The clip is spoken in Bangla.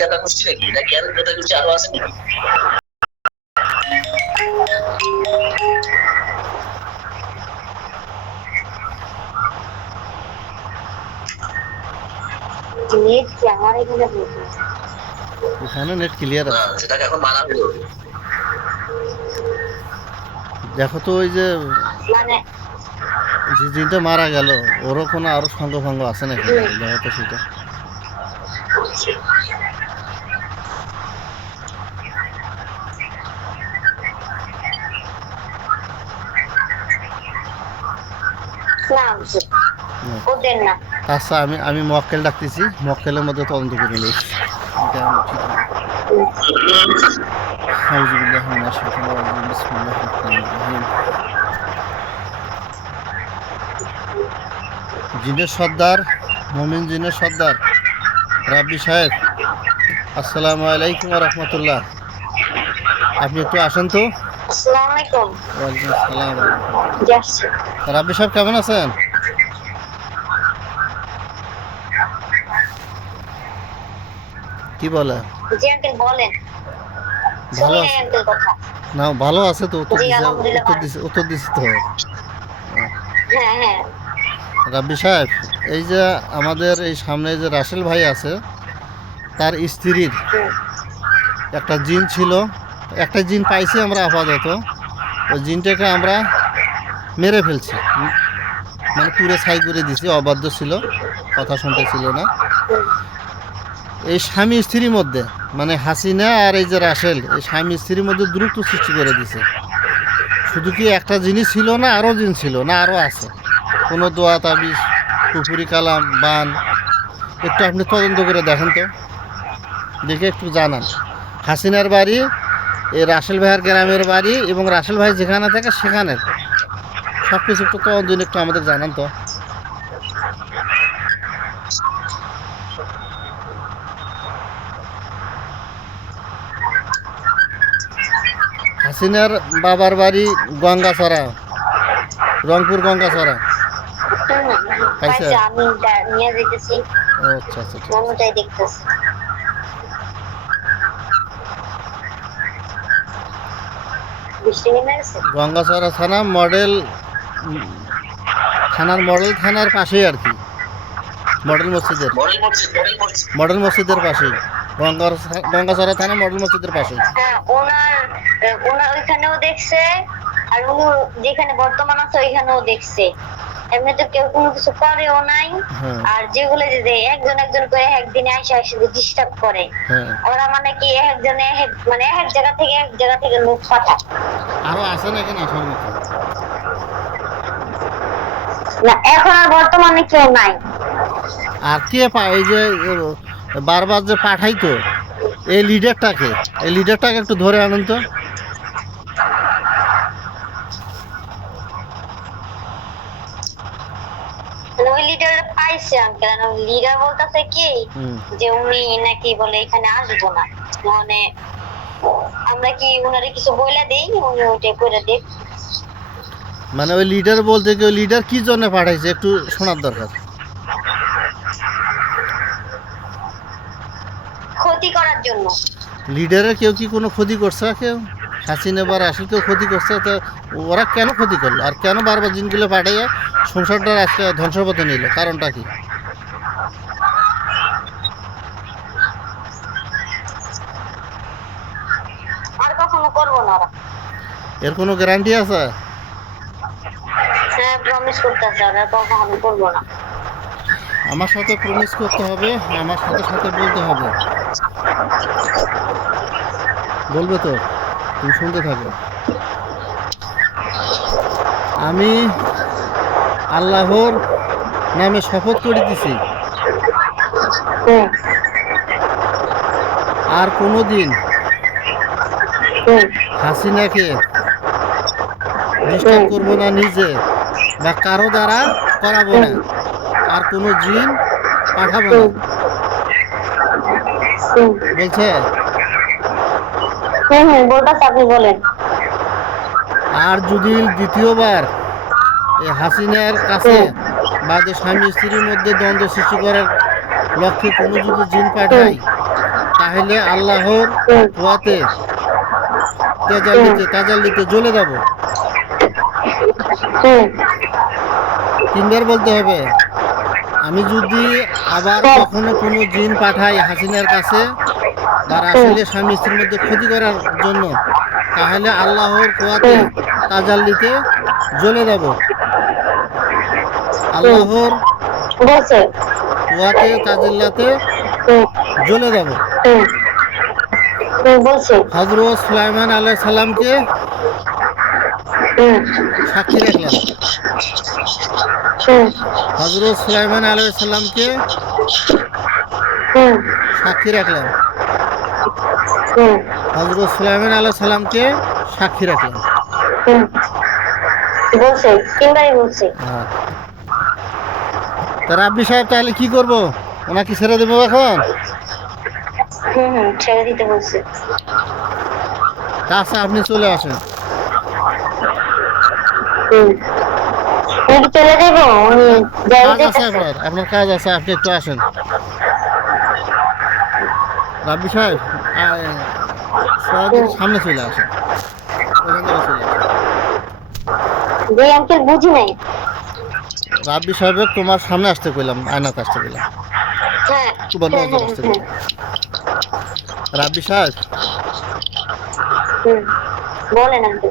কাটা গোষ্ঠী নাকি, নাকি আর কথা কিছু আরো আছে নাকি? নেট কি আমার এখানে এখানে নেট ক্লিয়ার আছে। সেটাকে এখন মানা হলো। দেখো তো ওই যে মানে যে জিনটা মারা গেল ওরও কোনো আরো সঙ্গ ভঙ্গ আছে নাকি, দেখো তো সেটা। না ওদের না। আচ্ছা আমি আমি মক্কেল ডাকতেছি, মক্কেলের মধ্যে তদন্ত করে নিই এটা ঠিক হবে। আউযুবিল্লাহি মিনাশ শাইতানির রাজিম, বিসমিল্লাহির রহমানির রহিম। জিনের সর্দার, মুমিন জিনের সর্দার রাব্বি সাহেব, আসসালামু আলাইকুম ওয়া রাহমাতুল্লাহ। আপনি একটু আসেন তো। আসসালামু আলাইকুম। ওয়ালাইকুম আসসালাম। যাচ্ছি। রাব্বি সাহেব কেমন আছেন? কি বলে? জি আঙ্কেল বলেন। ভালো শুনি আছে আঙ্কেল কথা। না? ভালো আছে তো? উত্তর জি দিছে, আলহামদুলিল্লাহ উত্তর ভালো। দিছে, উত্তর দিছে তো। হ্যাঁ হ্যাঁ। রাব্বি সাহেব, এই যে আমাদের এই সামনে যে রাসেল ভাই আছে তার স্ত্রীর একটা জিন ছিল, একটা জিন পাইছি আমরা আপাতত। ওই জিনটাকে আমরা মেরে ফেলছি, মানে পুরে ছাই করে দিছি, অবাধ্য ছিল, কথা শুনতে ছিল না। এই স্বামী স্ত্রীর মধ্যে, মানে হাসিনা আর এই যে রাসেল, এই স্বামী স্ত্রীর মধ্যে দূরত্ব সৃষ্টি করে দিছে। শুধু কি একটা জিনিস ছিল না আরও জিন ছিল, না আরও আছে? কোনো দোয়া তাবিজ, পুকুরি কালাম, বান, একটু আপনি তদন্ত করে দেখেন তো, দেখে একটু জানান। হাসিনার বাড়ি, এই রাসেল ভাইয়ের গ্রামের বাড়ি, এবং রাসেল ভাই যেখানে থাকে সেখানের সব কিছু একটু তদন্ত একটু আমাদের জানান তো। হাসিনার বাবার বাড়ি গঙ্গাছড়া, রংপুর গঙ্গাছড়া। পাইছে আমি নিয়ে যেতেছি। ও আচ্ছা আচ্ছা, ঠিক আছে। মনটাই দেখতেছি। বৃষ্টি নেমে গেছে। গঙ্গাছড়া থানা মডেল থানার, মডেল থানার পাশেই আর কি, মডেল মসজিদের, মডেল মসজিদের পাশেই, গঙ্গাছড়া থানা মডেল মসজিদের পাশেই। হ্যাঁ ওনার ওনার ওইখানেও দেখছে, আর উনি যেখানে বর্তমান আছে ওইখানেও দেখছে। এমনি তো কেউ কোনো কিছু করেও নাই। আর যেগুলো যে একজন একজন করে একদিনে আইসা এসে ডিস্টার্ব করে, ওরা মানে কি একজনে মানে এক জায়গা থেকে লোক পাঠায়। আরো আছে না এখানে আসার মতো? না এখন আর বর্তমানে কেউ নাই। আর কে পায় এই যে বারবার যে পাঠাইতো, এই লিডারটাকে, এই লিডারটাকে একটু ধরে আনুন তো। ওই লিডার পাইছে আঙ্কেল। লিডার বলতেছে কি যে উনি নাকি বলে এখানে আসবো না, মানে আমরা কি উনারে কিছু বলে দেই, উনি ওইটা করে দেখ। মানে ওই লিডার বলতে কি, ওই লিডার কি জন্য পাঠাইছে একটু শোনার দরকার। ক্ষতি করার জন্য। লিডারের কেউ কি কোনো ক্ষতি করছে? কেউ হাসিনা বা রাসেল কেউ ক্ষতি করছে? তো ওরা কেন ক্ষতি করলো, আর কেন বারবার জিনগুলো পাঠাইয়া সংসারটার আজকে ধ্বংসপথে নিল? কারণটা কি? আর কখনো করবো না ওরা। এর কোনো গ্যারান্টি আছে? হ্যাঁ প্রমিস করতেছে আর কখনো করবো না। আমার সাথে প্রমিস করতে হবে, আমার সাথে সাথে বলতে হবে। বলবে তো? তুমি শুনতে থাকো। আমি আল্লাহর নামে শপথ করিতেছি, আর কোনোদিন হাসিনাকে ডিস্টার্ব করবো না নিজে, বা কারো দ্বারা করাবো না, আর কোনো জিন পাঠাবো না। বলছে? আপনি বলেন। আর যদি দ্বিতীয়বার এই হাসিনার কাছে বা যে স্বামী স্ত্রীর মধ্যে দ্বন্দ্ব সৃষ্টি করার লক্ষ্যে কোনো যদি জিন পাঠাই, তাহলে তাহলে আল্লাহর হুম, কুয়াতে তাজাল্লিতে জ্বলে যাব। হুম, 3 বার বলতে হবে। আমি যদি আবার কখনো কোনো জিন পাঠাই হাসিনার কাছে বা রাসেলের স্বামী স্ত্রীর মধ্যে ক্ষতি করার জন্য, তাহলে আল্লাহর কুয়াতে তাজাল্লিতে জ্বলে যাব। আল্লাহর বলছে কুয়াতে তাজাল্লাতে হুম, জ্বলে যাব। হুম, বলছে হযরত সুলাইমান আলাইহিস সালামকে হুম, সাক্ষী রাখলাম। হুম, হযরত সুলাইমান আলাইহিস সালামকে হুম, সাক্ষী রাখলাম। হুম, হযরত সুলাইমান আলাইহিস সালামকে সাক্ষী রাখলাম। হুম, বলছে 3বারই বলছে। হ্যাঁ। তা রাব্বি সাহেব তাহলে কি করব? ওনাকে ছেড়ে দেবো এখন? ছেড়ে দিতে বলছে। তা আচ্ছা, আপনি চলে আসেন। হুম, উনি কি চলে যাবো? উনি যাই কাজ আছে যেতেছে। আপনার কাজ আছে, আপনি একটু আসেন। রাব্বি সাহেব, সরাসরি সামনে চলে আসেন, ওখান থেকে চলে আসেন। যে আঙ্কেল বুঝি নাই। রাব্বি সাহেবের তোমার সামনে আসতে কইলাম, আয়নাতে আসতে কইলাম, হ্যাঁ, তোমার হ্যাঁ, নজর হ্যাঁ, আসতে হ্যাঁ, কইলাম। রাব্বি সাহেব, হুম, বলেন আঙ্কেল।